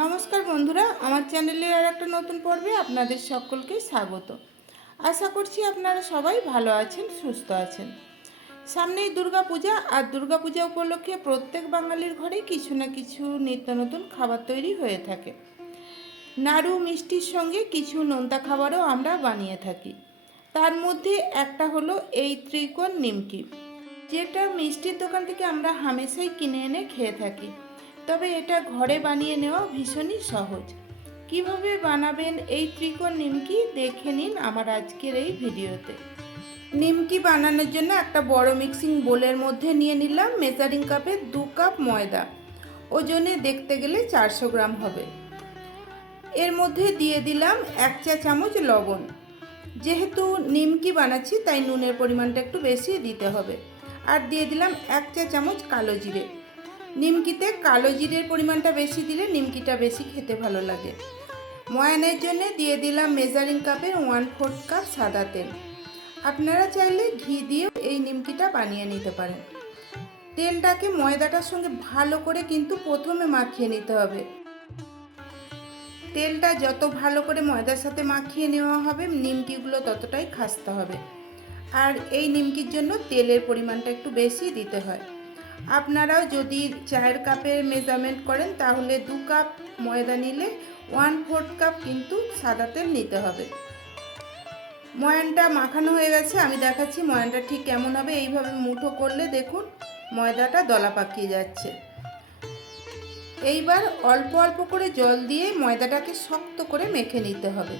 নমস্কার বন্ধুরা, আমার চ্যানেলের আর একটা নতুন পর্বে আপনাদের সকলকে স্বাগত। আশা করছি আপনারা সবাই ভালো আছেন, সুস্থ আছেন। সামনেই দুর্গাপূজা, আর দুর্গাপূজা উপলক্ষে প্রত্যেক বাঙালির ঘরে কিছু না কিছু নিত্য নতুন খাবার তৈরি হয়ে থাকে। নাড়ু মিষ্টির সঙ্গে কিছু নোনতা খাবারও আমরা বানিয়ে থাকি। তার মধ্যে একটা হলো এই ত্রিকোণ নিমকি, যেটা মিষ্টির দোকান থেকে আমরা হামেশাই কিনে এনে খেয়ে থাকি। তবে এটা ঘরে বানিয়ে নেওয়া ভীষণই সহজ। কিভাবে বানাবেন এই ত্রিকোণ নিমকি দেখে নিন আমার আজকের এই ভিডিওতে। নিমকি বানানোর জন্য একটা বড় মিক্সিং বোলের মধ্যে নিয়ে নিলাম মেজারিং কাপে 2 কাপ ময়দা। ওজনে দেখতে গেলে 400 গ্রাম হবে। এর মধ্যে দিয়ে দিলাম 1 চা চামচ লবণ। যেহেতু নিমকি বানাচ্ছি তাই নুনের পরিমাণটা একটু বেশি দিতে হবে। আর দিয়ে দিলাম 1 চা চামচ কালো জিরে। নিমকিতে কালো জিরের পরিমাণটা বেশি দিলে নিমকিটা বেশি খেতে ভালো লাগে। ময়ানের জন্য দিয়ে দিলাম মেজারিং কাপের 1/4 কাপ সাদা তেল। আপনারা চাইলে ঘি দিয়েও এই নিমকিটা বানিয়ে নিতে পারেন। তেলটাকে ময়দাটার সঙ্গে ভালো করে কিন্তু প্রথমে মাখিয়ে নিতে হবে। তেলটা যত ভালো করে ময়দার সাথে মাখিয়ে নেওয়া হবে নিমকিগুলো ততটাই খাস্তা হবে। আর এই নিমকির জন্য তেলের পরিমাণটা একটু বেশি দিতে হয়। আপনারাও যদি চায়ের কাপের মেজারমেন্ট করেন তাহলে 2 কাপ ময়দা নিলে 1/4 কাপ কিন্তু সাদা তেল নিতে হবে। ময়ানটা মাখানো হয়ে গেছে, আমি দেখাচ্ছি ময়ানটা ঠিক কেমন হবে। এইভাবে মুঠো করলে দেখুন ময়দাটা দলা পাকিয়ে যাচ্ছে। এইবার অল্প অল্প করে জল দিয়ে ময়দাটাকে শক্ত করে মেখে নিতে হবে।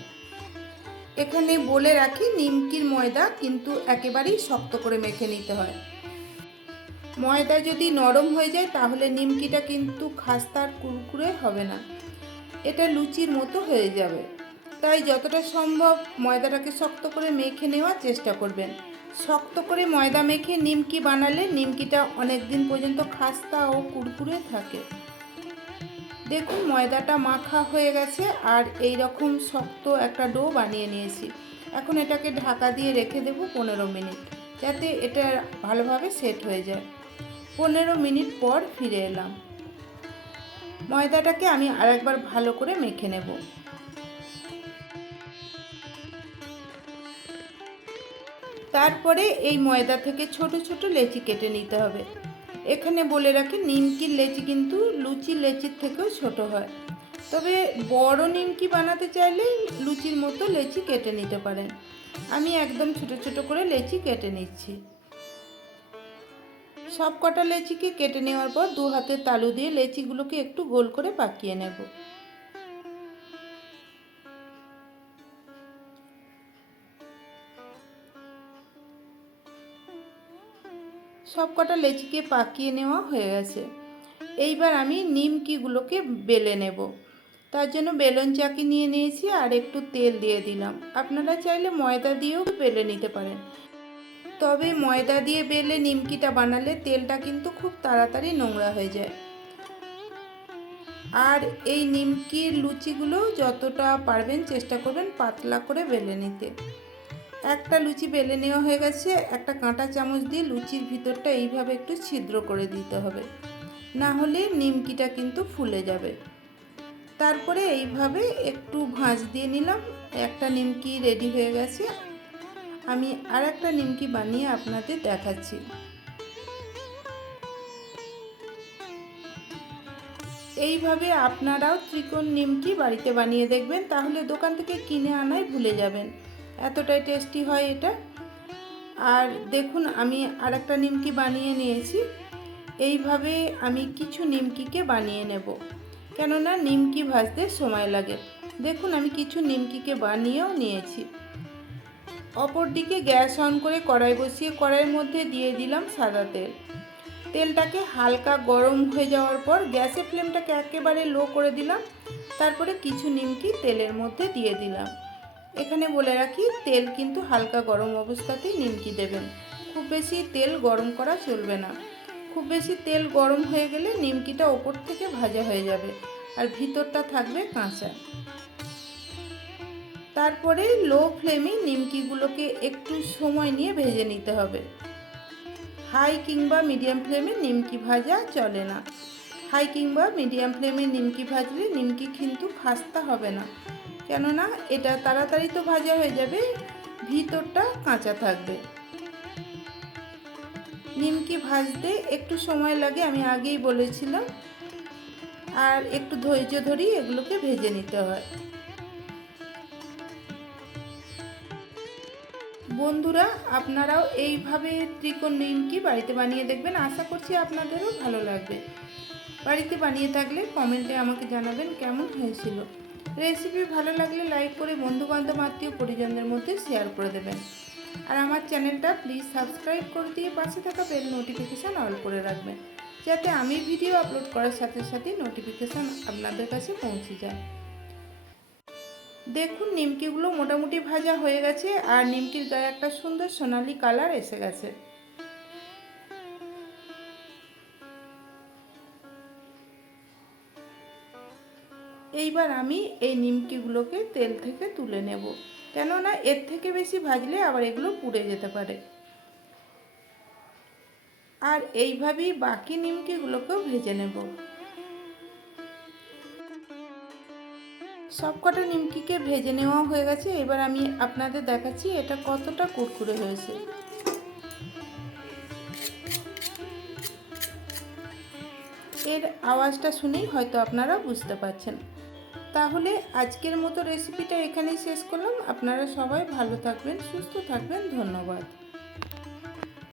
এখানে বলে রাখি নিমকির ময়দা কিন্তু একেবারেই শক্ত করে মেখে নিতে হয়। ময়দা যদি নরম হয়ে যায় তাহলে নিমকিটা কিন্তু খাস্তা আর কুরকুরে হবে না, এটা লুচির মতো হয়ে যাবে। তাই যতটা সম্ভব ময়দাটাকে শক্ত করে মেখে নেওয়ার চেষ্টা করবেন। শক্ত করে ময়দা মেখে নিমকি বানালে নিমকিটা অনেক দিন পর্যন্ত খাস্তা ও কুরকুরে থাকে। দেখুন ময়দাটা মাখা হয়ে গেছে আর এই রকম শক্ত একটা ডো বানিয়ে নিয়েছি। এখন এটাকে ঢাকা দিয়ে রেখে দেব 15 মিনিট, যাতে এটা ভালোভাবে সেট হয়ে যায়। 15 মিনিট পর ফিরে এলাম। ময়দাটাকে আমি আরেকবার ভালো করে মেখে নেব। তারপরে এই ময়দা থেকে ছোট ছোট লেচি কেটে নিতে হবে। এখানে বলে রাখি নিমকির লেচি কিন্তু লুচির লেচির থেকেও ছোট হয়। তবে বড় নিমকি বানাতে চাইলে লুচির মতো লেচি কেটে নিতে পারেন। আমি একদম ছোট ছোট করে লেচি কেটে নিচ্ছি। সব কটা লেচিকে কেটে নেওয়ার পর 2 হাতের তালু দিয়ে লেচিগুলোকে একটু গোল করে পাকিয়ে নেব। সব কটা লেচিকে পাকিয়ে নেওয়া হয়ে গেছে। এইবার আমি নিমকিগুলোকে বেলে নেব। তার জন্য বেলন চাকি নিয়ে নিয়েছি আর একটু তেল দিয়ে দিলাম। আপনারা চাইলে ময়দা দিয়েও বেলে নিতে পারেন। তবে ময়দা দিয়ে বেলে নিমকিটা বানালে তেলটা কিন্তু খুব তাড়াতাড়ি নোংরা হয়ে যায়। আর এই নিমকির লুচিগুলো যতটা পারবেন চেষ্টা করবেন পাতলা করে বেলে নিতে। একটা লুচি বেলে নেওয়া হয়ে গেছে। একটা কাঁটা চামচ দিয়ে লুচির ভিতরটা এইভাবে একটু ছিদ্র করে দিতে হবে, না হলে নিমকিটা কিন্তু ফুলে যাবে। তারপরে এইভাবে একটু ভাঁজ দিয়ে নিলাম। একটা নিমকি রেডি হয়ে গেছে। আমি আর একটা নিমকি বানিয়ে আপনাদের দেখাচ্ছি। এইভাবে আপনারাও ত্রিকোণ নিমকি বাড়িতে বানিয়ে দেখবেন, তাহলে দোকান থেকে কিনে আনাই ভুলে যাবেন, এতটাই টেস্টি হয় এটা। আর দেখুন আমি আর একটা নিমকি বানিয়ে নিয়েছি। এইভাবে আমি কিছু নিমকিকে বানিয়ে নেব, কেননা নিমকি ভাজতে সময় লাগে। দেখুন আমি কিছু নিমকিকে বানিয়েও নিয়েছি। অপরদিকে গ্যাস অন করে কড়াই বসিয়ে কড়াইয়ের মধ্যে দিয়ে দিলাম সাদা তেল। তেলটাকে হালকা গরম হয়ে যাওয়ার পর গ্যাসের ফ্লেমটাকে একেবারে লো করে দিলাম। তারপরে কিছু নিমকি তেলের মধ্যে দিয়ে দিলাম। এখানে বলে রাখি তেল কিন্তু হালকা গরম অবস্থাতেই নিমকি দেবেন, খুব বেশি তেল গরম করা চলবে না। খুব বেশি তেল গরম হয়ে গেলে নিমকিটা ওপর থেকে ভাজা হয়ে যাবে আর ভিতরটা থাকবে কাঁচা। তারপরে লো ফ্লেমে নিমকিগুলোকে একটু সময় নিয়ে ভেজে নিতে হবে। হাই কিংবা মিডিয়াম ফ্লেমে নিমকি ভাজা চলে না। হাই কিংবা মিডিয়াম ফ্লেমে নিমকি ভাজলে নিমকি কিন্তু খাস্তা হবে না, কেননা এটা তাড়াতাড়ি তো ভাজা হয়ে যাবে, ভিতরটা কাঁচা থাকবে। নিমকি ভাজতে একটু সময় লাগে, আমি আগেই বলেছিলাম, আর একটু ধৈর্য ধরেই এগুলোকে ভেজে নিতে হয়। বন্ধুরা, আপনারাও এইভাবে ত্রিকোণ নিমকি বাড়িতে বানিয়ে দেখবেন, আশা করছি আপনাদেরও ভালো লাগবে। বাড়িতে বানিয়ে থাকলে কমেন্টে আমাকে জানাবেন কেমন হয়েছিল। রেসিপি ভালো লাগলে লাইক করে বন্ধুবান্ধব আত্মীয় পরিজনদের মধ্যে শেয়ার করে দেবেন। আর আমার চ্যানেলটা প্লিজ সাবস্ক্রাইব করে দিয়ে পাশে থাকা বেল নোটিফিকেশান অল করে রাখবেন, যাতে আমি ভিডিও আপলোড করার সাথে সাথে নোটিফিকেশান আপনাদের কাছে পৌঁছে যায়। দেখুন, নিমকিগুলো মোটামুটি ভাজা হয়ে গেছে আর নিমকির গায়ে একটা সুন্দর সোনালি কালার এসে গেছে। এইবার আমি এই নিমকিগুলোকে তেল থেকে তুলে নেব, কেননা এর থেকে বেশি ভাজলে আবার এগুলো পুড়ে যেতে পারে। আর এইভাবেই বাকি নিমকিগুলোকেও ভেজে নেব। সবকটা নিমকিকে ভেজে নেওয়া হয়ে গেছে। এবার আমি আপনাদের দেখাচ্ছি এটা কতটা কুরকুরে হয়েছে। এর আওয়াজটা শুনেই হয়তো আপনারা বুঝতে পারছেন। তাহলে আজকের মতো রেসিপিটা এখানেই শেষ করলাম। আপনারা সবাই ভালো থাকবেন, সুস্থ থাকবেন। ধন্যবাদ।